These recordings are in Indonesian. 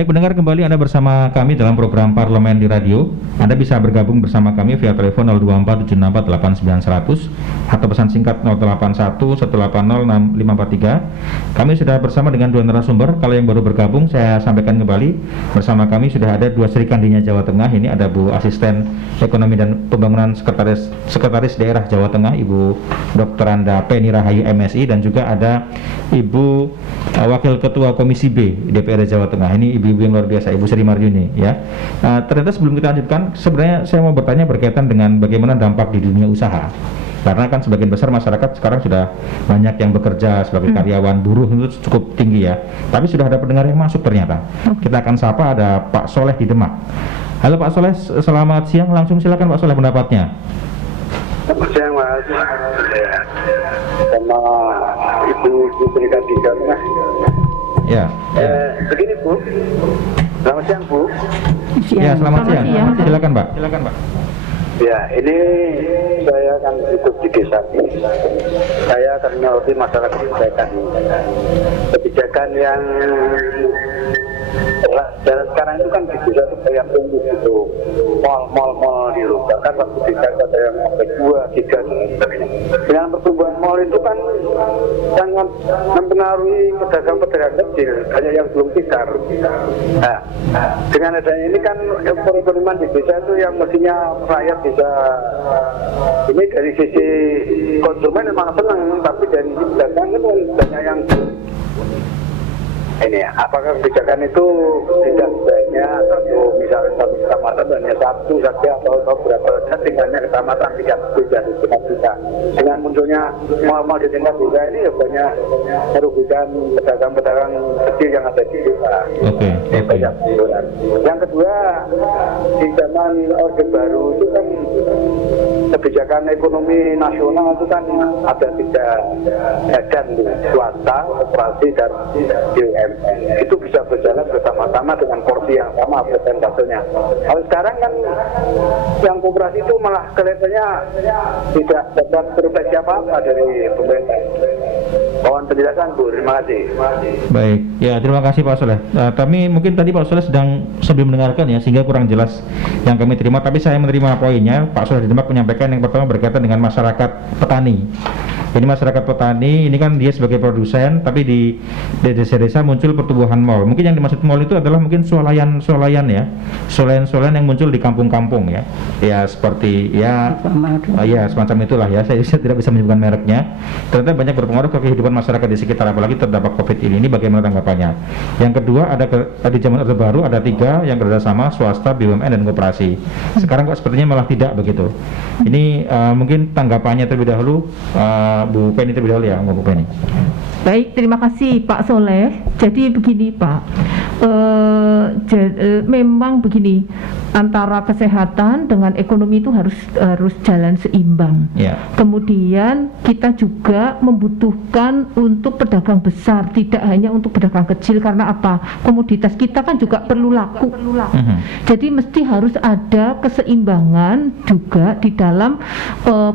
Baik pendengar, kembali Anda bersama kami dalam program Parlemen di Radio. Anda bisa bergabung bersama kami via telepon 024 764 8900 atau pesan singkat 081 180 6543. Kami sudah bersama dengan dua narasumber. Kalau yang baru bergabung, saya sampaikan kembali bersama kami sudah ada dua Serikandinya Jawa Tengah. Ini ada Bu Asisten Ekonomi dan Pembangunan Sekretaris Daerah Jawa Tengah, Ibu Dr. Anda Penny Rahayu MSI, dan juga ada Ibu Wakil Ketua Komisi B DPRD Jawa Tengah. Ini ibu-ibu yang luar biasa, Ibu Sri Maryuni ya. Ternyata sebelum kita lanjutkan, sebenarnya saya mau bertanya berkaitan dengan bagaimana dampak di dunia usaha. Karena kan sebagian besar masyarakat sekarang sudah banyak yang bekerja sebagai karyawan, buruh itu cukup tinggi ya. Tapi sudah ada pendengar yang masuk ternyata. Kita akan sapa, ada Pak Soleh di Demak. Halo Pak Soleh, selamat siang. Langsung silakan Pak Soleh pendapatnya. Selamat siang Mas. Sama Ibu Sri Kandinya. Ya. Begini Bu. Selamat siang Bu. Ya, selamat siang. Silakan Pak. Ya, ini saya kan hidup di desa. Saya akan menyoroti masalah kebijakan yang dan sekarang itu kan di desa itu banyak tumbuh gitu, mal dirubahkan waktu di desa ada yang sampai 2, 3 dan sebagainya. Dengan pertumbuhan mal itu kan sangat mempengaruhi pedagang-pedagang kecil, banyak yang belum tikar. Nah, dengan adanya ini kan perekonomian di desa itu yang mestinya rakyat bisa, ini dari sisi konsumen memang senang, tapi dari sisi pedagang itu banyak yang ini apakah kebijakan itu tidak sebaiknya misalnya satu kecamatan hanya satu saja atau berapa saja tinggalnya kecamatan tidak bisa. Dengan munculnya mal di tingkat desa ini ya banyak merugikan pedagang-pedagang kecil yang ada di desa. Banyak. Yang kedua, di zaman Orde Baru itu kan kebijakan ekonomi nasional itu kan ada 3 badan, swasta, koperasi dan BUMN. Itu bisa berjalan bersama-sama dengan porsi yang sama persentasenya. Kalau sekarang kan yang koperasi itu malah kelihatannya tidak dapat proteksi apa-apa dari pemerintah. Mohon penjelasan Bu, terima kasih. Baik, ya terima kasih Pak Soleh. Kami mungkin tadi Pak Soleh sedang sambil mendengarkan ya, sehingga kurang jelas yang kami terima. Tapi saya menerima poinnya. Pak Soleh di Demak menyampaikan yang pertama berkaitan dengan masyarakat petani. Jadi masyarakat petani ini kan dia sebagai produsen, tapi di desa-desa muncul pertumbuhan mal. Mungkin yang dimaksud mal itu adalah mungkin swalayan ya, swalayan yang muncul di kampung-kampung ya. Ya seperti ya semacam itulah ya. Saya tidak bisa menyebutkan mereknya. Ternyata banyak berpengaruh ke kehidupan masyarakat di sekitar, apalagi terdampak COVID ini. Ini bagaimana tanggapannya? Yang kedua ada di zaman Orde Baru ada 3 yang kerjasama, swasta, BUMN dan koperasi. Sekarang kok sepertinya malah tidak begitu. Ini mungkin tanggapannya terlebih dahulu. Bu Penny terlebih dahulu ya, Bu Penny. Baik, terima kasih Pak Soleh. Jadi begini Pak, memang begini, antara kesehatan dengan ekonomi itu harus jalan seimbang. Kemudian kita juga membutuhkan untuk pedagang besar, tidak hanya untuk pedagang kecil. Karena apa? Komoditas kita kan juga perlu laku. Jadi mesti harus ada keseimbangan juga di dalam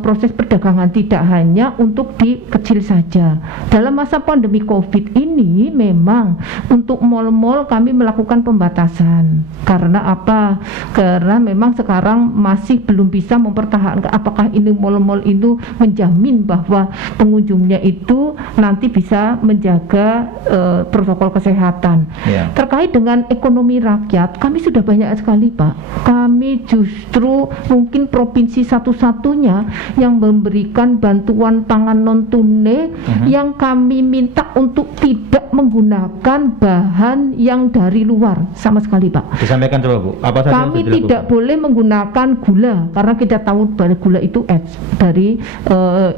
proses perdagangan, tidak hanya untuk di kecil saja. Dalam masa pandemi COVID ini memang untuk mal-mal kami melakukan pembatasan. Karena apa? Karena memang sekarang masih belum bisa mempertahankan apakah ini mal-mal itu menjamin bahwa pengunjungnya itu nanti bisa menjaga protokol kesehatan. Terkait dengan ekonomi rakyat, kami sudah banyak sekali Pak. Kami justru mungkin provinsi satu-satunya yang memberikan bantuan pangan non tunai yang kami minta untuk tidak menggunakan bahan yang dari luar sama sekali Pak. Disampaikan coba Bu, apa saja kami tidak boleh menggunakan gula karena kita tahu bahwa gula itu dari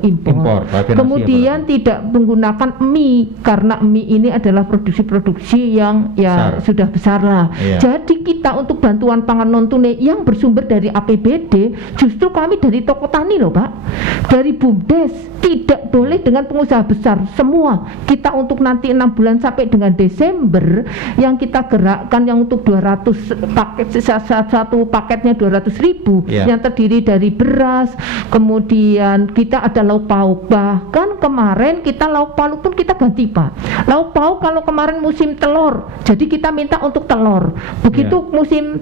impor. Kemudian tidak menggunakan mie karena mie ini adalah produksi yang ya sudah besar lah. Jadi kita untuk bantuan pangan non tunai yang bersumber dari APBD justru kami dari toko tani loh Pak, dari BUMDes, tidak boleh dengan pengusaha besar semua. Kita untuk nanti 6 bulan sampai dengan Desember yang yang kita gerakkan yang untuk 200 paket, satu paketnya 200.000 yang terdiri dari beras, kemudian kita ada lauk pauk. Bahkan kemarin kita lauk pauk pun kita ganti Pak. Lauk pauk kalau kemarin musim telur, jadi kita minta untuk telur. Begitu musim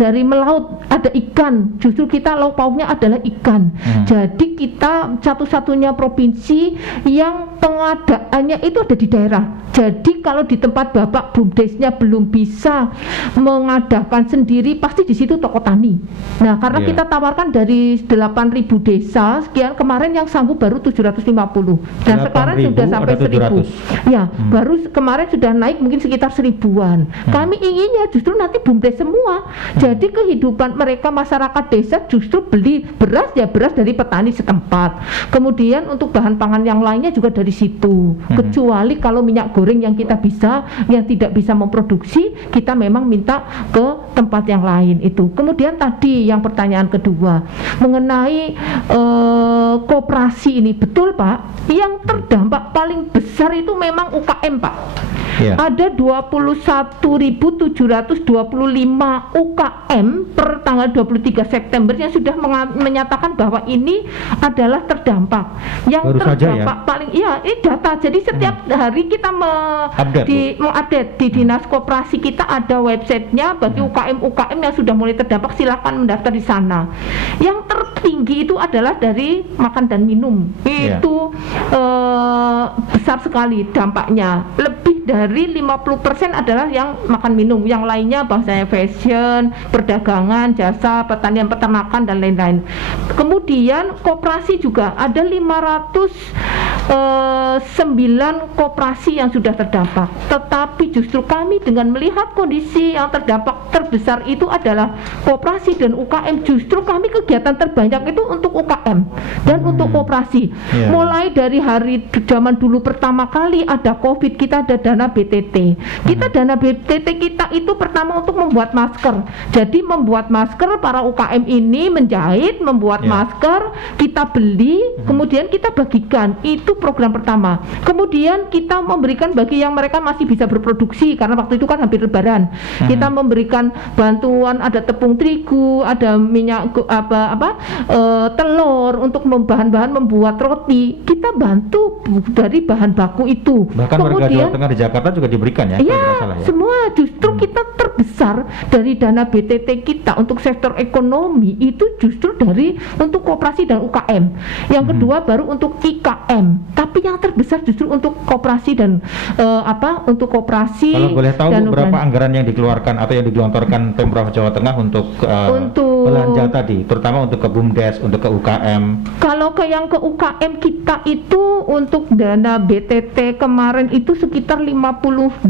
dari melaut ada ikan, justru kita lauk pauknya adalah ikan. Jadi kita satu-satunya provinsi yang pengadaannya itu ada di daerah. Jadi kalau di tempat Bapak BUMDesnya belum bisa mengadakan sendiri, pasti di situ toko tani. Nah, karena kita tawarkan dari 8.000 desa sekian, kemarin yang sanggup baru 750 dan sekarang sudah sampai 1.000. Ya, baru kemarin sudah naik mungkin sekitar 1.000-an. Kami inginnya justru nanti BUMDes semua. Jadi kehidupan mereka masyarakat desa justru beli beras ya beras dari petani setempat. Kemudian untuk bahan pangan yang lainnya juga dari situ. Kecuali kalau minyak goreng yang kita bisa, yang tidak bisa memproduksi, kita memang minta ke tempat yang lain itu. Kemudian tadi yang pertanyaan kedua mengenai koperasi ini, betul Pak, yang terdampak paling besar itu memang UKM Pak. Ada 21.725 UKM per tanggal 23 September yang sudah menyatakan bahwa ini adalah terdampak. Yang terdampak paling ini data. Jadi setiap hari kita mengupdate di Dinas Koperasi kita ada websitenya bagi UKM yang sudah mulai terdampak, silakan mendaftar di sana. Yang tertinggi itu adalah dari makan dan minum. Itu besar sekali dampaknya. Lebih dari 50% adalah yang makan minum, yang lainnya bahasanya fashion, perdagangan, jasa, pertanian, peternakan dan lain-lain. Kemudian koperasi juga ada 509 koperasi yang sudah terdampak. Tetapi justru kami dengan melihat kondisi yang terdampak terbesar itu adalah koperasi dan UKM, justru kami kegiatan terbanyak itu untuk UKM dan untuk koperasi. Mulai dari hari zaman dulu pertama kali ada COVID, kita ada dana BTT. Kita dana BTT kita itu pertama untuk membuat masker. Jadi membuat masker, para UKM ini menjahit, membuat masker, kita beli, kemudian kita bagikan. Itu program pertama. Kemudian kita memberikan bagi yang mereka masih bisa berproduksi, karena waktu itu kan hampir lebaran. Kita memberikan bantuan, ada tepung terigu, ada minyak telur untuk bahan-bahan membuat roti. Kita bantu dari bahan baku itu. Bahkan warga Jawa Tengah di Jakarta juga diberikan ya? Semua. Justru kita terbesar dari dana BTT kita untuk sektor ekonomi itu justru dari untuk koperasi dan UKM. Yang kedua baru untuk IKM. Tapi yang terbesar justru untuk koperasi dan untuk koperasi. Kalau boleh tahu berapa anggaran yang dikeluarkan atau yang digelontorkan Pemprov Jawa Tengah untuk belanja tadi, terutama untuk ke BUMDes, untuk ke UKM? Kalau yang ke UKM kita itu untuk dana BTT kemarin itu sekitar 52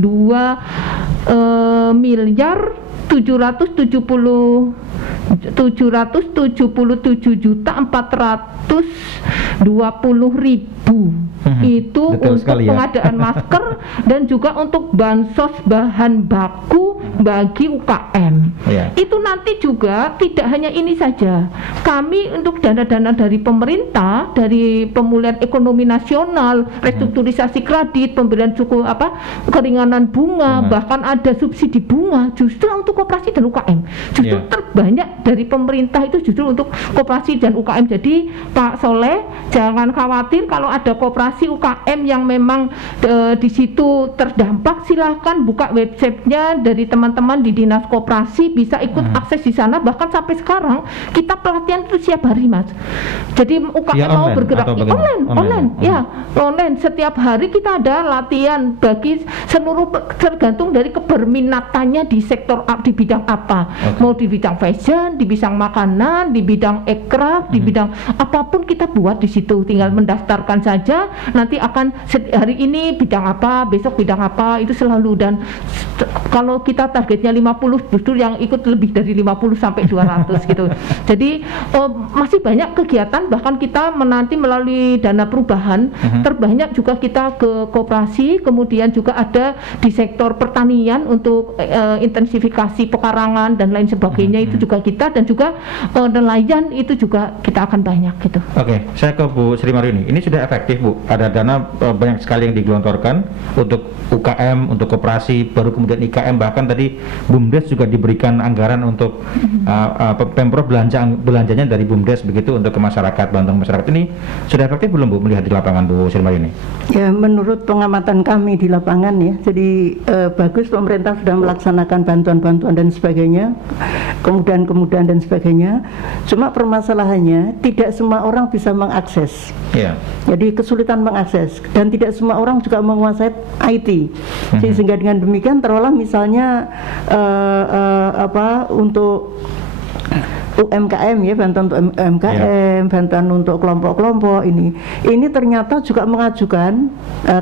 miliar 777.420.000 itu untuk pengadaan masker dan juga untuk bansos bahan baku bagi UKM. Itu nanti juga tidak hanya ini saja. Kami untuk dana-dana dari pemerintah, dari pemulihan ekonomi nasional, restrukturisasi kredit, pemberian keringanan bunga, bahkan ada subsidi bunga justru untuk koperasi dan UKM. Justru terbanyak dari pemerintah itu justru untuk koperasi dan UKM. Jadi Pak Soleh jangan khawatir kalau ada koperasi UKM yang memang di situ terdampak, silahkan buka websitenya dari teman-teman di Dinas Koperasi, bisa ikut akses di sana. Bahkan sampai sekarang kita pelatihan itu setiap hari Mas. Jadi UKM mau bergerak online. Setiap hari kita ada latihan bagi seluruh, tergantung dari keberminatannya di sektor di bidang apa. Mau di bidang fashion, di bidang makanan, di bidang aircraft, di bidang apapun kita buat di situ. Tinggal mendaftarkan saja, nanti akan hari ini bidang apa, besok bidang apa, itu selalu. Dan kalau kita targetnya 50, justru yang ikut lebih dari 50 sampai 200 gitu. Jadi masih banyak kegiatan, bahkan kita menanti melalui dana perubahan terbanyak juga kita ke koperasi, kemudian juga ada di sektor pertanian untuk intensifikasi pekarangan dan lain sebagainya, itu juga kita, dan juga nelayan itu juga kita akan banyak gitu. Oke, saya ke Bu Sri Marini. Ini sudah efektif, Bu. Ada dana banyak sekali yang digelontorkan untuk UKM, untuk koperasi, baru kemudian IKM, bahkan tadi BUMDes juga diberikan anggaran untuk Pemprov belanjanya dari BUMDes begitu untuk ke masyarakat, bantuan masyarakat. Ini sudah efektif belum, Bu, melihat di lapangan, Bu Sri Marini? Ya, menurut pengamatan kami di lapangan ya, jadi bagus pemerintah sudah melaksanakan bantuan-bantuan dan sebagainya, kemudahan-kemudahan dan sebagainya. Cuma permasalahannya tidak semua orang bisa mengakses. Jadi kesulitan mengakses, dan tidak semua orang juga menguasai IT. Sehingga dengan demikian terolah misalnya untuk UMKM ya, bantuan untuk UMKM, bantuan untuk kelompok-kelompok ini ternyata juga mengajukan,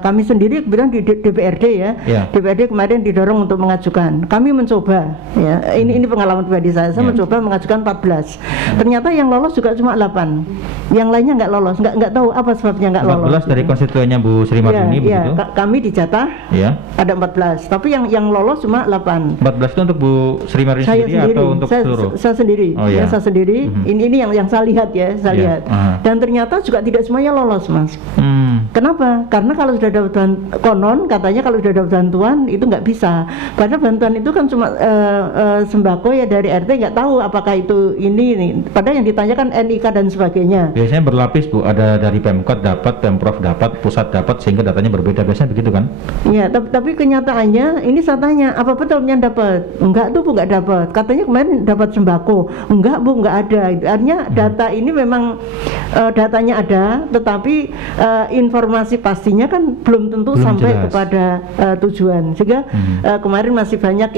kami sendiri kemudian di DPRD ya, DPRD kemarin didorong untuk mengajukan, kami mencoba ya, ini pengalaman pribadi saya mencoba mengajukan 14, ternyata yang lolos juga cuma 8, yang lainnya nggak lolos, nggak tahu apa sebabnya nggak lolos. 14 dari konstituennya Bu Sri Marini begitu? Kami dijatah ada 14, tapi yang lolos cuma 8. 14 itu untuk Bu Sri Marini sendiri atau untuk seluruh? Saya sendiri. Saya sendiri, ini yang saya lihat ya, lihat. Dan ternyata juga tidak semuanya lolos, Mas. Kenapa? Karena kalau sudah dapat konon katanya kalau sudah dapat bantuan itu nggak bisa. Karena bantuan itu kan cuma sembako ya dari RT, nggak tahu apakah itu ini. Padahal yang ditanyakan NIK dan sebagainya. Biasanya berlapis, Bu, ada dari Pemkot dapat, Pemprov dapat, pusat dapat, sehingga datanya berbeda. Biasanya begitu kan? Iya, tapi kenyataannya ini saya tanya, apa betul yang dapat? Enggak tuh, Bu, nggak dapat. Katanya kemarin dapat sembako. Enggak, Bu, nggak ada. Artinya data ini memang datanya ada, tetapi informasi pastinya kan belum tentu belum sampai jelas kepada tujuan. Sehingga kemarin masih banyak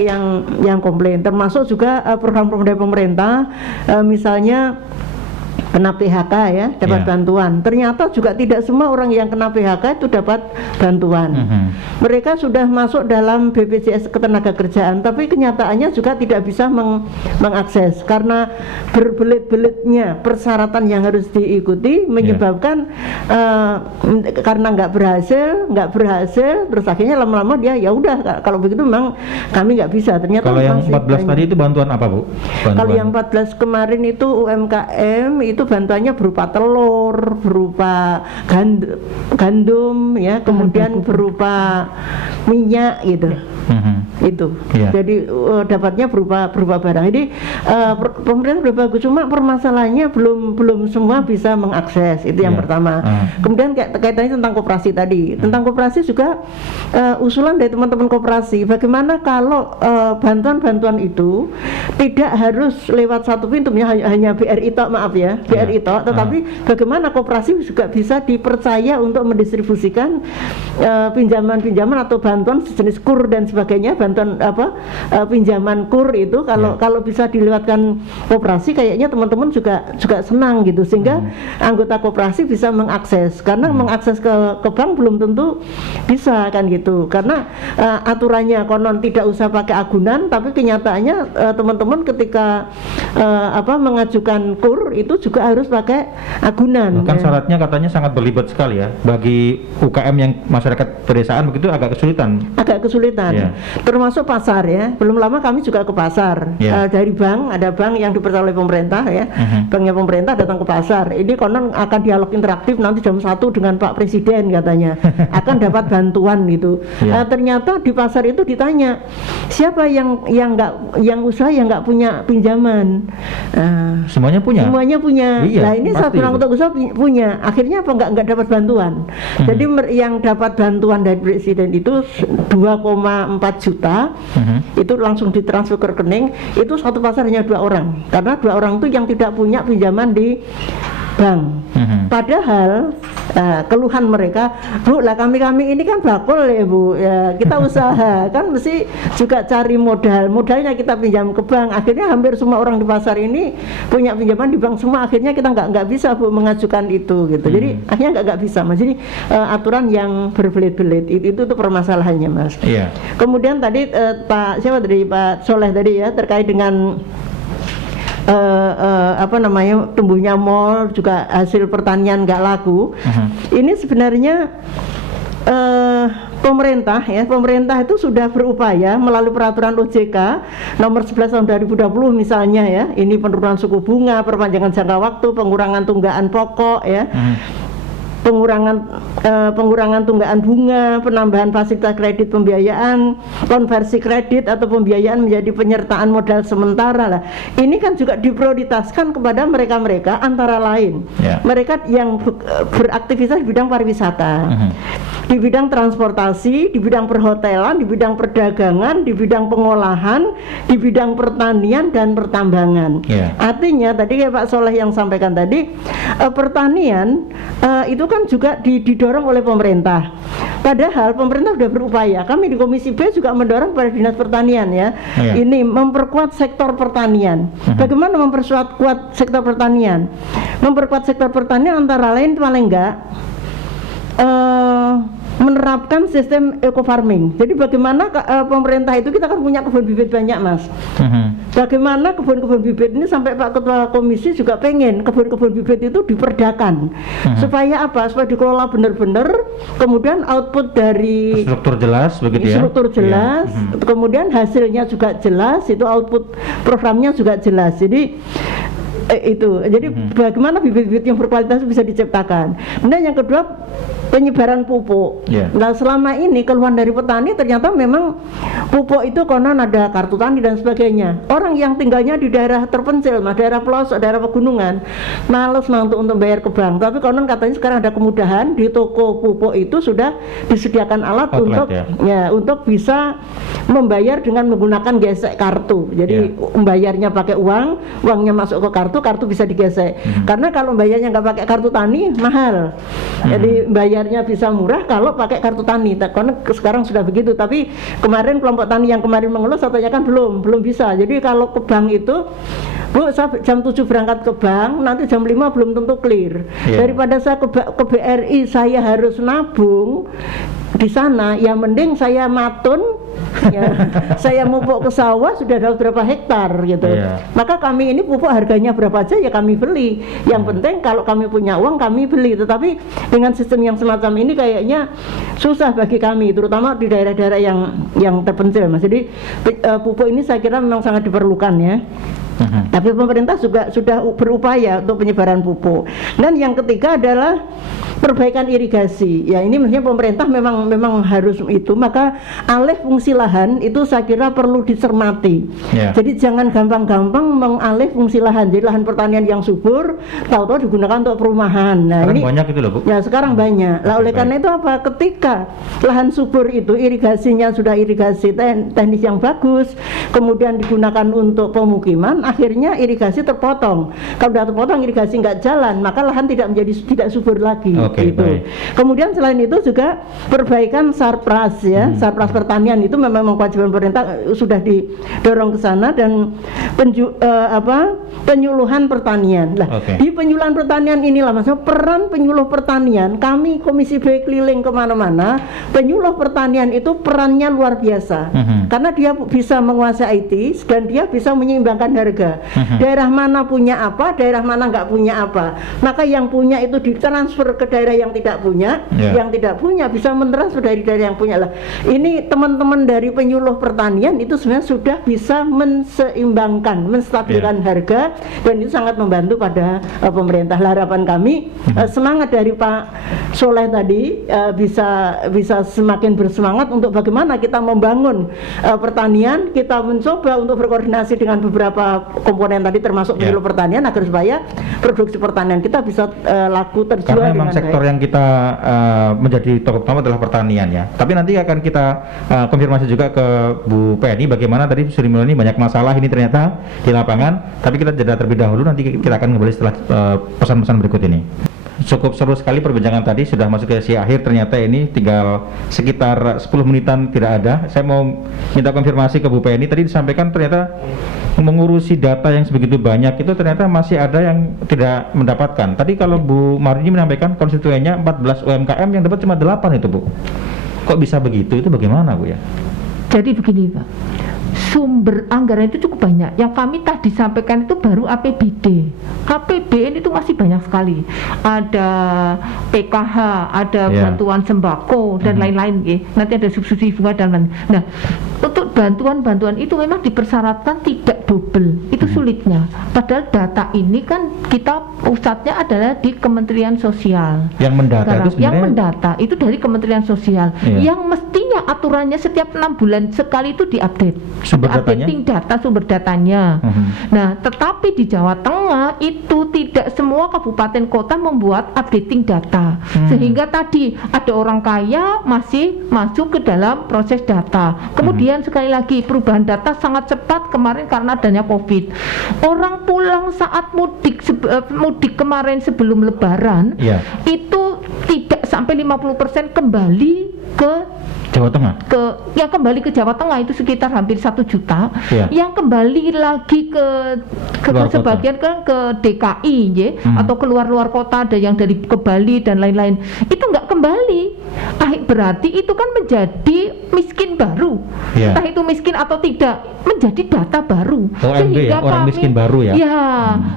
yang komplain, termasuk juga program-program dari pemerintah, misalnya kena PHK ya, dapat bantuan. Ternyata juga tidak semua orang yang kena PHK itu dapat bantuan. Mereka sudah masuk dalam BPJS Ketenagakerjaan, tapi kenyataannya juga tidak bisa mengakses karena berbelit-belitnya persyaratan yang harus diikuti, menyebabkan karena nggak berhasil, terus akhirnya lama-lama dia ya udah, kalau begitu memang kami nggak bisa. Ternyata kalau yang 14 tadi itu bantuan apa, Bu? Kalau yang 14 kemarin itu UMKM itu bantuannya berupa telur, berupa gandum ya, kemudian berupa minyak gitu. Itu. Jadi dapatnya berupa barang. Jadi pemerintah sudah bagus, cuma permasalahannya belum semua bisa mengakses. Itu yang pertama. Kemudian kaitannya tentang koperasi tadi. Tentang koperasi juga usulan dari teman-teman koperasi, bagaimana kalau bantuan-bantuan itu tidak harus lewat satu pintu, hanya BRI tok, maaf ya, BRI tok, tetapi bagaimana koperasi juga bisa dipercaya untuk mendistribusikan pinjaman-pinjaman atau bantuan sejenis kur dan sebagainya, bantuan pinjaman kur itu kalau bisa dilewatkan koperasi, kayaknya teman-teman juga senang gitu, sehingga anggota koperasi bisa mengakses, karena mengakses ke bank belum tentu bisa kan gitu, karena aturannya konon tidak usah pakai agunan, tapi kenyataannya teman-teman ketika mengajukan kur itu juga harus pakai agunan. Bahkan syaratnya katanya sangat berlibat sekali ya, bagi UKM yang masyarakat pedesaan begitu agak kesulitan. Termasuk pasar ya. Belum lama kami juga ke pasar dari bank, ada bank yang dipercaya oleh pemerintah ya, banknya pemerintah datang ke pasar. Ini konon akan dialog interaktif nanti jam 1 dengan Pak Presiden katanya, akan dapat bantuan gitu. Ternyata di pasar itu ditanya siapa yang usaha yang nggak punya pinjaman. Semuanya punya. Nah ini saya bilang untuk usaha punya. Akhirnya apa nggak dapat bantuan. Jadi yang dapat bantuan dari Presiden itu 2,4 juta, itu langsung ditransfer ke rekening. Itu satu pasar hanya 2 orang, karena 2 orang itu yang tidak punya pinjaman di bank. Padahal keluhan mereka, Bu, lah kami ini kan bakul ya Bu, ya, kita usaha kan mesti juga cari modalnya kita pinjam ke bank. Akhirnya hampir semua orang di pasar ini punya pinjaman di bank semua. Akhirnya kita nggak bisa Bu mengajukan itu gitu. Jadi akhirnya nggak bisa Mas. Jadi aturan yang berbelit-belit itu tuh permasalahannya Mas. Iya. Kemudian tadi Pak Soleh tadi ya terkait dengan tumbuhnya mall juga hasil pertanian nggak laku. Ini sebenarnya pemerintah itu sudah berupaya melalui peraturan OJK nomor 11 tahun 2020 misalnya ya, ini penurunan suku bunga, perpanjangan jangka waktu, pengurangan tunggaan pokok ya. Pengurangan tunggaan bunga, penambahan fasilitas kredit pembiayaan, konversi kredit atau pembiayaan menjadi penyertaan modal sementara lah. Ini kan juga diprioritaskan kepada mereka-mereka antara lain mereka yang beraktivitas di bidang pariwisata, di bidang transportasi, di bidang perhotelan, di bidang perdagangan, di bidang pengolahan, di bidang pertanian dan pertambangan. Artinya tadi kayak Pak Soleh yang sampaikan tadi, pertanian itu kan juga didorong oleh pemerintah. Padahal pemerintah sudah berupaya. Kami di Komisi B juga mendorong pada Dinas Pertanian ini memperkuat sektor pertanian. Bagaimana memperkuat sektor pertanian? Memperkuat sektor pertanian antara lain paling enggak menerapkan sistem eco farming. Jadi bagaimana pemerintah itu, kita kan punya kebun bibit banyak Mas. Bagaimana kebun-kebun bibit ini sampai Pak Ketua Komisi juga pengen kebun-kebun bibit itu diperdakan. Supaya apa? Supaya dikelola benar-benar, kemudian output dari struktur jelas begitu ya. Struktur jelas, kemudian hasilnya juga jelas, itu output programnya juga jelas. Jadi jadi bagaimana bibit-bibit yang berkualitas bisa diciptakan. Kemudian yang kedua, penyebaran pupuk. Nah selama ini keluhan dari petani ternyata memang pupuk itu konon ada kartu tani dan sebagainya. Orang yang tinggalnya di daerah terpencil, daerah pelosok, daerah pegunungan, males untuk bayar ke bank. Tapi konon katanya sekarang ada kemudahan, di toko pupuk itu sudah disediakan alat untuk bisa membayar dengan menggunakan gesek kartu. Jadi membayarnya pakai uangnya masuk ke kartu bisa digesek. Karena kalau bayarnya nggak pakai kartu tani mahal. Jadi bayarnya bisa murah kalau pakai kartu tani. Karena sekarang sudah begitu. Tapi kemarin kelompok tani yang kemarin mengeluh katanya kan belum bisa. Jadi kalau ke bank itu, Bu, saya jam 7 berangkat ke bank, nanti jam 5 belum tentu clear. Daripada saya ke BRI saya harus nabung di sana, ya mending saya matun saya pupuk ke sawah sudah ada berapa hektar gitu. Maka kami ini pupuk harganya berapa aja ya kami beli. Yang penting kalau kami punya uang kami beli. Tetapi dengan sistem yang semacam ini kayaknya susah bagi kami, terutama di daerah-daerah yang terpencil Mas. Jadi pupuk ini saya kira memang sangat diperlukan ya. Tapi pemerintah juga sudah berupaya untuk penyebaran pupuk. Dan yang ketiga adalah perbaikan irigasi. Ya ini maksudnya pemerintah memang harus itu. Maka alih fungsi lahan itu saya kira perlu dicermati. Jadi jangan gampang-gampang mengalih fungsi lahan. Jadi lahan pertanian yang subur tahu-tahu digunakan untuk perumahan. Nah, sekarang ini banyak itu loh Bu. Ya sekarang banyak. Lah oleh karena itu apa? Ketika lahan subur itu irigasinya sudah irigasi teknis yang bagus, kemudian digunakan untuk pemukiman, akhirnya irigasi terpotong. Kalau sudah terpotong irigasi nggak jalan, maka lahan tidak subur lagi. Gitu. Kemudian selain itu juga perbaikan sarpras ya, sarpras pertanian itu memang kewajiban pemerintah sudah didorong ke sana dan penyuluhan pertanian. Di penyuluhan pertanian inilah maksudnya peran penyuluh pertanian. Kami Komisi B keliling kemana-mana, penyuluh pertanian itu perannya luar biasa karena dia bisa menguasai IT dan dia bisa menyeimbangkan harga. Daerah mana punya apa, daerah mana nggak punya apa, maka yang punya itu ditransfer ke daerah yang tidak punya, yang tidak punya bisa mentransfer dari daerah yang punya lah. Ini teman-teman dari penyuluh pertanian itu sebenarnya sudah bisa menseimbangkan, menstabilkan harga, dan itu sangat membantu pada pemerintah. Harapan kami semangat dari Pak Soleh tadi bisa semakin bersemangat untuk bagaimana kita membangun pertanian. Kita mencoba untuk berkoordinasi dengan beberapa komponen tadi termasuk penyuluh pertanian agar supaya produksi pertanian kita bisa laku terjual dengan sektor yang kita menjadi topik utama adalah pertanian ya. Tapi nanti akan kita konfirmasi juga ke Bu Penny bagaimana tadi Sri Mulyani banyak masalah ini ternyata di lapangan. Tapi kita jeda terlebih dahulu, nanti kita akan kembali setelah pesan-pesan berikut ini. Cukup seru sekali perbincangan tadi, sudah masuk ke sesi akhir, ternyata ini tinggal sekitar 10 menitan tidak ada. Saya mau minta konfirmasi ke Bu Penny, tadi disampaikan ternyata mengurusi data yang sebegitu banyak itu ternyata masih ada yang tidak mendapatkan. Tadi kalau Bu Marini menyampaikan konstituennya 14 UMKM yang dapat cuma 8 itu Bu. Kok bisa begitu? Itu bagaimana Bu ya? Jadi begini Pak, sumber anggaran itu cukup banyak. Yang kami tadi sampaikan itu baru APBD. APBN itu masih banyak sekali. Ada PKH, ada bantuan sembako dan lain-lain. Nanti ada subsidi bunga dan lain-lain. Nah, untuk bantuan-bantuan itu memang dipersyaratkan tidak double. Itu sulitnya. Padahal data ini kan kita pusatnya adalah di Kementerian Sosial. Yang mendata sekarang, itu sebenarnya yang mendata itu dari Kementerian Sosial. Yang mestinya aturannya setiap 6 bulan sekali itu diupdate. Updating data sumber datanya. Nah, tetapi di Jawa Tengah itu tidak semua kabupaten kota membuat updating data, sehingga tadi ada orang kaya masih masuk ke dalam proses data. Kemudian sekali lagi perubahan data sangat cepat kemarin karena adanya COVID. Orang pulang saat mudik kemarin sebelum Lebaran itu tidak sampai 50% kembali ke Jawa Tengah. Kembali ke Jawa Tengah itu sekitar hampir 1 juta. Yang kembali lagi ke sebagian ke DKI atau keluar kota, ada yang dari ke Bali dan lain-lain. Itu nggak kembali. Berarti itu kan menjadi miskin baru. Entah itu miskin atau tidak, menjadi data baru. Sehingga orang miskin baru ya.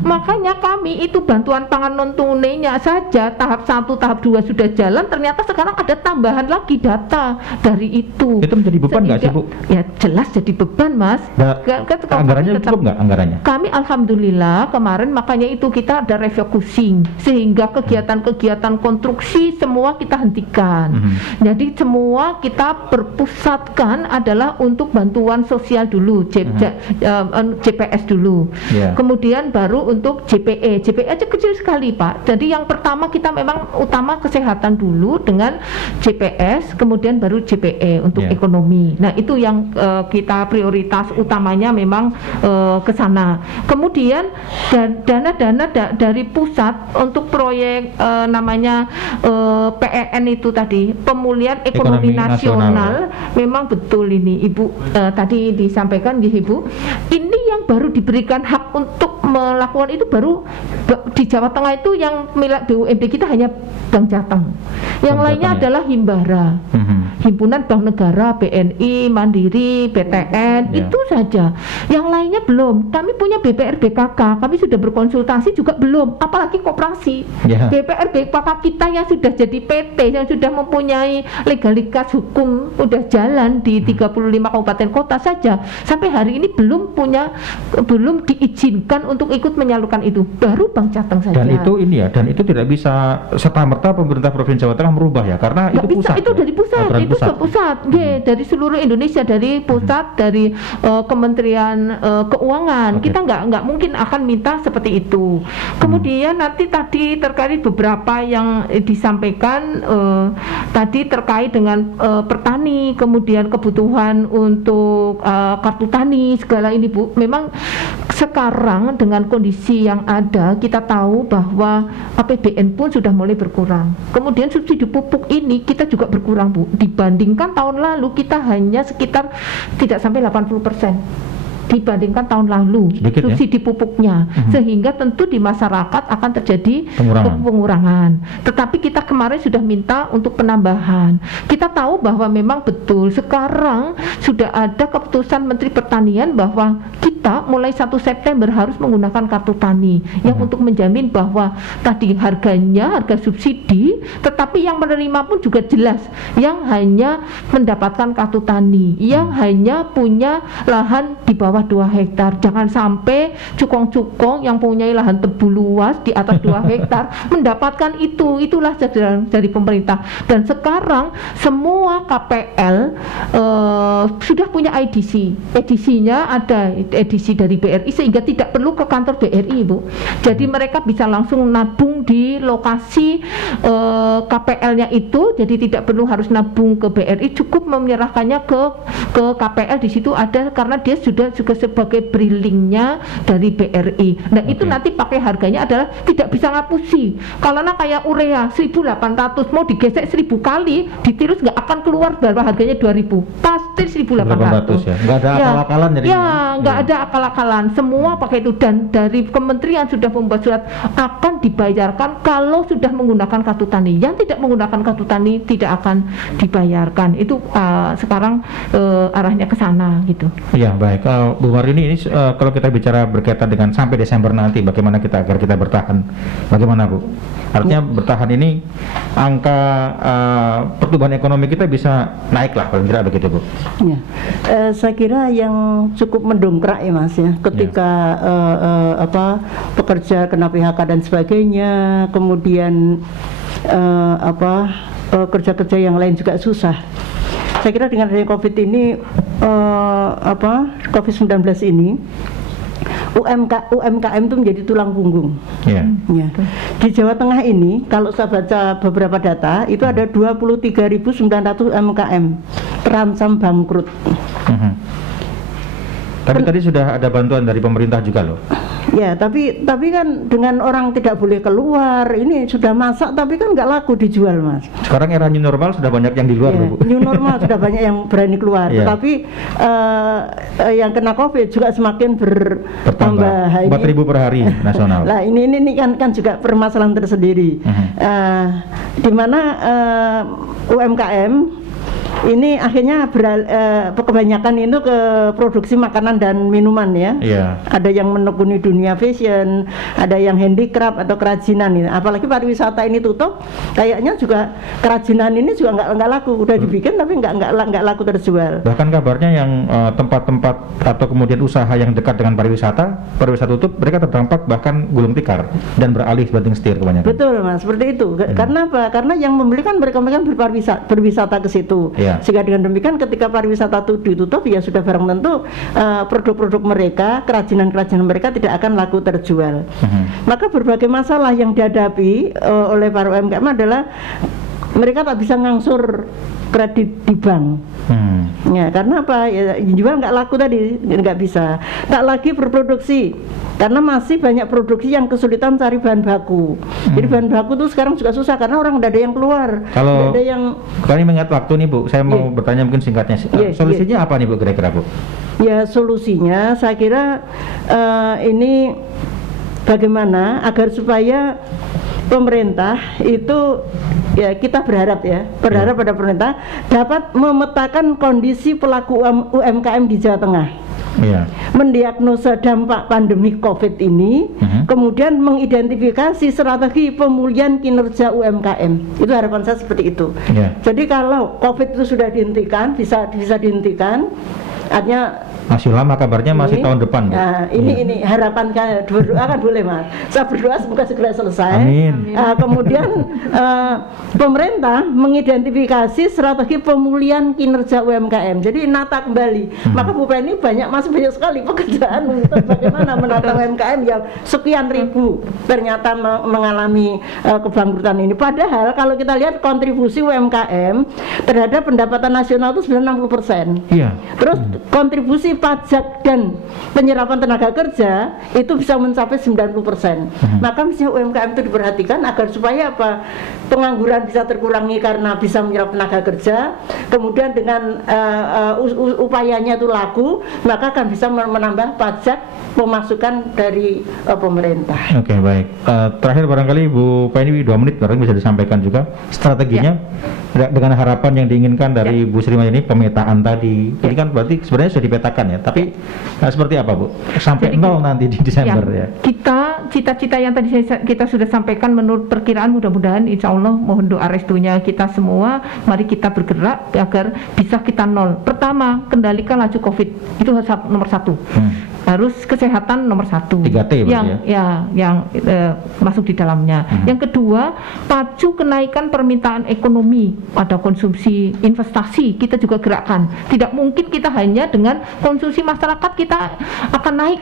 Makanya kami itu bantuan pangan non tunainya saja tahap 1, tahap 2 sudah jalan, ternyata sekarang ada tambahan lagi data dari itu. Itu menjadi beban nggak sih Bu? Ya jelas jadi beban Mas. Anggarannya cukup nggak anggarannya? Kami alhamdulillah kemarin makanya itu kita ada refocusing sehingga kegiatan-kegiatan konstruksi semua kita hentikan. Jadi semua kita berpusatkan adalah untuk bantuan sosial dulu, JPS dulu. Kemudian baru untuk JPE. JPE aja kecil sekali Pak. Jadi yang pertama kita memang utama kesehatan dulu dengan JPS, kemudian baru JPE untuk ekonomi. Nah itu yang kita prioritas utamanya memang ke sana. Kemudian dana-dana dari pusat untuk proyek namanya PEN itu tadi, pemulihan ekonomi nasional. Memang betul ini Ibu tadi disampaikan Ibu. Ini yang baru diberikan hak untuk melakukan itu baru di Jawa Tengah itu yang milik BUMD kita hanya Bank Jateng. Yang lainnya adalah Himbara. Himpunan Bank Negara, BNI, Mandiri, BTN, itu saja. Yang lainnya belum. Kami punya BPR BKK, kami sudah berkonsultasi juga belum, apalagi koperasi. BPR BKK kita yang sudah jadi PT, yang sudah mempunyai legalitas hukum, udah jalan di 35 kabupaten kota saja, sampai hari ini belum diizinkan untuk ikut menyalurkan itu. Baru Bank Jateng saja. Dan itu tidak bisa serta-merta pemerintah Provinsi Jawa Tengah merubah ya, karena itu pusat. Itu dari pusat. Itu ke pusat, dari seluruh Indonesia, dari pusat, dari Kementerian Keuangan. Kita nggak mungkin akan minta seperti itu. Kemudian nanti tadi terkait beberapa yang disampaikan tadi terkait dengan petani, kemudian kebutuhan untuk kartu tani segala ini Bu. Memang sekarang dengan kondisi yang ada kita tahu bahwa APBN pun sudah mulai berkurang. Kemudian subsidi pupuk ini kita juga berkurang Bu. Dibandingkan tahun lalu kita hanya sekitar tidak sampai 80% dibandingkan tahun lalu subsidi pupuknya, sehingga tentu di masyarakat akan terjadi pengurangan. Tetapi kita kemarin sudah minta untuk penambahan. Kita tahu bahwa memang betul sekarang sudah ada keputusan Menteri Pertanian bahwa kita mulai 1 September harus menggunakan kartu tani yang untuk menjamin bahwa tadi harga subsidi, tetapi yang menerima pun juga jelas, yang hanya mendapatkan kartu tani, yang hanya punya lahan di bawah 2 hektar. Jangan sampai cukong-cukong yang punya lahan tebu luas di atas 2 hektar mendapatkan itu. Itulah dari pemerintah. Dan sekarang semua KPL sudah punya IDC. Edisinya ada edisi dari BRI, sehingga tidak perlu ke kantor BRI Bu. Jadi mereka bisa langsung nabung di lokasi KPL-nya itu, jadi tidak perlu harus nabung ke BRI, cukup menyerahkannya ke KPL. Di situ ada, karena dia sudah juga sebagai briling-nya dari BRI. Nah itu nanti pakai harganya adalah tidak bisa ngapusi. Kalau kayak urea 1.800 mau digesek 1.000 kali ditirus nggak akan keluar berapa harganya 2.000, pasti 1.800 ya. Nggak ada akal-akalan jadi. Ya nggak ada akal-akalan, semua pakai itu. Dan dari kementerian sudah membuat surat akan dibayarkan kalau sudah menggunakan kartu tani. Yang tidak menggunakan kartu tani tidak akan dibayarkan. Itu sekarang arahnya ke sana gitu. Iya baik. Bu Marini, ini kalau kita bicara berkaitan dengan sampai Desember nanti, bagaimana agar kita bertahan? Bagaimana Bu? Artinya bertahan ini angka pertumbuhan ekonomi kita bisa naik lah, paling tidak begitu Bu? Ya, saya kira yang cukup mendongkrak ya Mas ya, ketika pekerja kena PHK dan sebagainya, kemudian kerja-kerja yang lain juga susah. Saya kira dengan adanya COVID ini, COVID-19 ini, UMKM itu menjadi tulang punggung. Ya. Di Jawa Tengah ini, kalau saya baca beberapa data, itu ada 23.900 UMKM terancam bangkrut. Tapi tadi sudah ada bantuan dari pemerintah juga loh. Ya, tapi kan dengan orang tidak boleh keluar, ini sudah masak tapi kan nggak laku dijual Mas. Sekarang era new normal sudah banyak yang di luar Bu. New normal sudah banyak yang berani keluar, tapi yang kena COVID juga semakin bertambah. 4.000 per hari nasional. Lah ini kan juga permasalahan tersendiri. Di mana UMKM ini akhirnya kebanyakan itu ke produksi makanan dan minuman ya. Ada yang menekuni dunia fashion, ada yang handicraft atau kerajinan ini. Apalagi pariwisata ini tutup, kayaknya juga kerajinan ini juga nggak laku. Udah dibikin tapi nggak laku terjual. Bahkan kabarnya yang tempat-tempat atau kemudian usaha yang dekat dengan pariwisata tutup, mereka terdampak bahkan gulung tikar dan beralih banting setir kebanyakan. Betul Mas, seperti itu. Karena apa? Karena yang membeli kan mereka berwisata ke situ. Sehingga dengan demikian ketika pariwisata itu ditutup, ya sudah barang tentu produk-produk mereka, kerajinan-kerajinan mereka tidak akan laku terjual. Maka berbagai masalah yang dihadapi oleh para UMKM adalah mereka tak bisa ngangsur kredit di bank. Ya, karena apa? Ya, jual nggak laku tadi, nggak bisa. Tak lagi berproduksi, karena masih banyak produksi yang kesulitan cari bahan baku. Jadi bahan baku tuh sekarang juga susah karena orang udah ada yang keluar. Kalau ada yang kali mengingat waktu nih Bu, saya mau bertanya mungkin singkatnya. Solusinya apa nih Bu kira-kira Bu? Ya solusinya saya kira ini bagaimana agar supaya pemerintah itu, ya kita berharap pada pemerintah dapat memetakan kondisi pelaku UMKM di Jawa Tengah, mendiagnosa dampak pandemi COVID ini, kemudian mengidentifikasi strategi pemulihan kinerja UMKM. Itu harapan saya seperti itu. Jadi kalau COVID itu sudah dihentikan, bisa dihentikan, artinya masih lama kabarnya, masih tahun depan. Nah, ini harapan kan, berdoa kan boleh Mas. Saya berdoa semoga segera selesai. Amin. Kemudian pemerintah mengidentifikasi strategi pemulihan kinerja UMKM. Jadi nata kembali. Maka Bu Penny masih banyak sekali pekerjaan untuk bagaimana menata UMKM yang sekian ribu ternyata mengalami kebangkrutan ini. Padahal kalau kita lihat kontribusi UMKM terhadap pendapatan nasional itu 60%. Terus kontribusi pajak dan penyerapan tenaga kerja itu bisa mencapai 90%. Maka mestinya UMKM itu diperhatikan agar supaya apa? Pengangguran bisa terkurangi karena bisa menyerap tenaga kerja. Kemudian dengan upayanya itu laku, maka akan bisa menambah pajak pemasukan dari pemerintah. Oke, baik. Terakhir barangkali Bu Penny 2 menit barangkali bisa disampaikan juga strateginya dengan harapan yang diinginkan dari Bu Sri Mulyani, pemetaan tadi. Ini kan berarti sebenarnya sudah dipetakan ya, tapi seperti apa Bu? Sampai jadi, 0 nanti di Desember Kita cita-cita yang tadi kita sudah sampaikan menurut perkiraan, mudah-mudahan insya Allah mohon doa restunya kita semua, mari kita bergerak agar bisa kita 0. Pertama, kendalikan laju COVID, itu nomor 1. Harus kesehatan nomor 1 3T yang masuk di dalamnya. Yang kedua, pacu kenaikan permintaan ekonomi pada konsumsi, investasi kita juga gerakkan. Tidak mungkin kita hanya dengan konsumsi masyarakat kita akan naik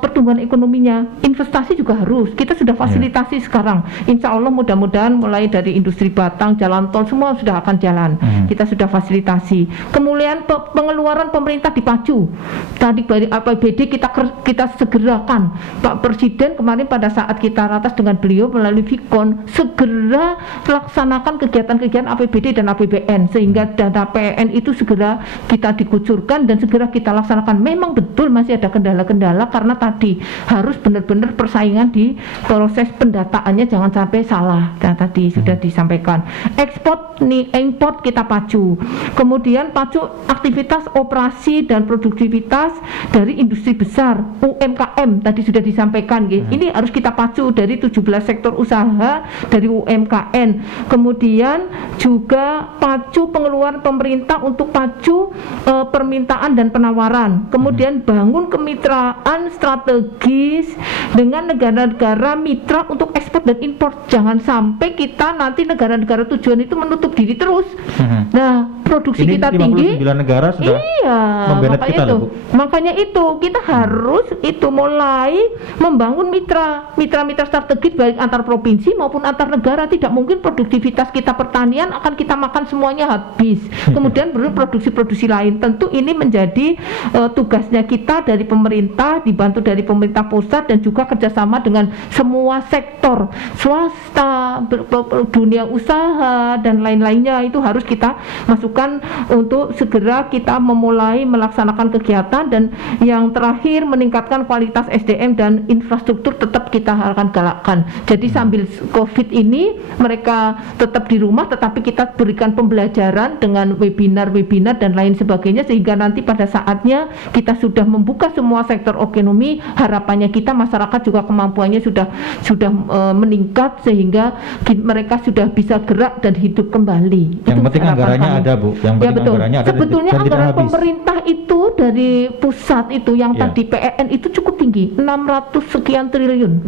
pertumbuhan ekonominya. Investasi juga harus. Kita sudah fasilitasi sekarang. Insya Allah mudah-mudahan mulai dari industri batang, jalan tol semua sudah akan jalan. Kita sudah fasilitasi. Kemudian pengeluaran pemerintah dipacu. Tadi dari APBD kita segerakan. Pak Presiden kemarin pada saat kita ratas dengan beliau melalui Vikon segera laksanakan kegiatan-kegiatan APBD dan APBN sehingga dana PN itu segera kita dikucurkan dan segera kita laksanakan. Memang betul masih ada kendala-kendala karena tadi harus benar-benar persaingan di proses pendataannya jangan sampai salah. Dan tadi sudah disampaikan. Ekspor nih, import kita pacu. Kemudian pacu aktivitas operasi dan produktivitas dari industri besar, UMKM tadi sudah disampaikan. Ini harus kita pacu dari 17 sektor usaha dari UMKM. Kemudian juga pacu pengeluaran pemerintah untuk pacu permintaan dan penawaran. Kemudian bangun kemitraan strategis dengan negara-negara mitra untuk ekspor dan impor. Jangan sampai kita nanti negara-negara tujuan itu menutup diri terus. Nah, produksi ini kita 59 tinggi. negara sudah membenet kita itu. Bu. Makanya itu kita harus itu mulai membangun mitra strategis baik antar provinsi maupun antar negara. Tidak mungkin produktivitas kita pertanian akan kita makan semuanya habis. Kemudian baru produksi-produksi lain. Tentu ini menjadi tugasnya kita dari pemerintah, dibantu dari pemerintah pusat dan juga kerjasama dengan semua sektor swasta, dunia usaha dan lain-lainnya itu harus kita masukkan untuk segera kita memulai melaksanakan kegiatan. Dan yang terakhir meningkatkan kualitas SDM dan infrastruktur tetap kita akan galakkan. Jadi sambil COVID ini mereka tetap di rumah tetapi kita berikan pembelajaran dengan webinar dan lain sebagainya sehingga nanti pada saatnya kita sudah membuka semua sektor ekonomi, harapannya kita masyarakat juga kemampuannya sudah meningkat sehingga mereka sudah bisa gerak dan hidup kembali. Yang penting anggarannya ada Bu. Yang penting anggarannya ada. Sebetulnya anggaran pemerintah itu dari pusat itu yang tadi PEN itu cukup tinggi, 600 sekian triliun.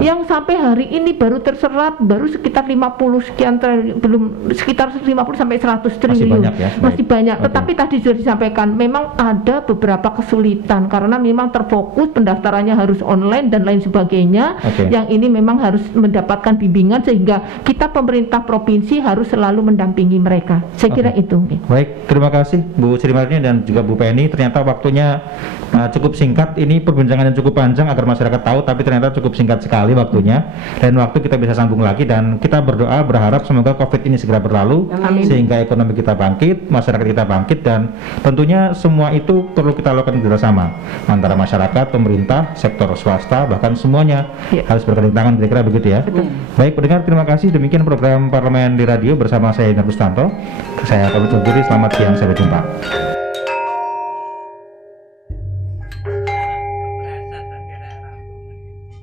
Yang sampai hari ini baru terserap baru sekitar 50 sekian triliun, belum sekitar 50 sampai 100 triliun. Masih banyak. Tetapi tadi sudah disampaikan memang ada beberapa kesulitan karena memang terfokus pendaftarannya harus online dan lain sebagainya. Yang ini memang harus mendapatkan bimbingan sehingga kita pemerintah provinsi harus selalu mendampingi mereka. Saya kira itu. Baik, terima kasih Bu Sri Martini dan juga Bu Penny. Ternyata waktunya cukup singkat. Ini perbincangan yang cukup panjang agar masyarakat tahu, tapi ternyata cukup singkat sekali waktunya. Dan waktu kita bisa sambung lagi dan kita berdoa berharap semoga COVID ini segera berlalu. Amin. Sehingga ekonomi kita bangkit, masyarakat kita bangkit dan tentunya semua itu perlu kita lakukan bersama antara masyarakat, pemerintah, sektor swasta bahkan semuanya harus bergandeng tangan, kira-kira begitu ya. Baik pendengar, terima kasih. Demikian program Parlemen di Radio bersama saya Iner Bustanto. Saya pamit undur diri, selamat siang, sampai jumpa.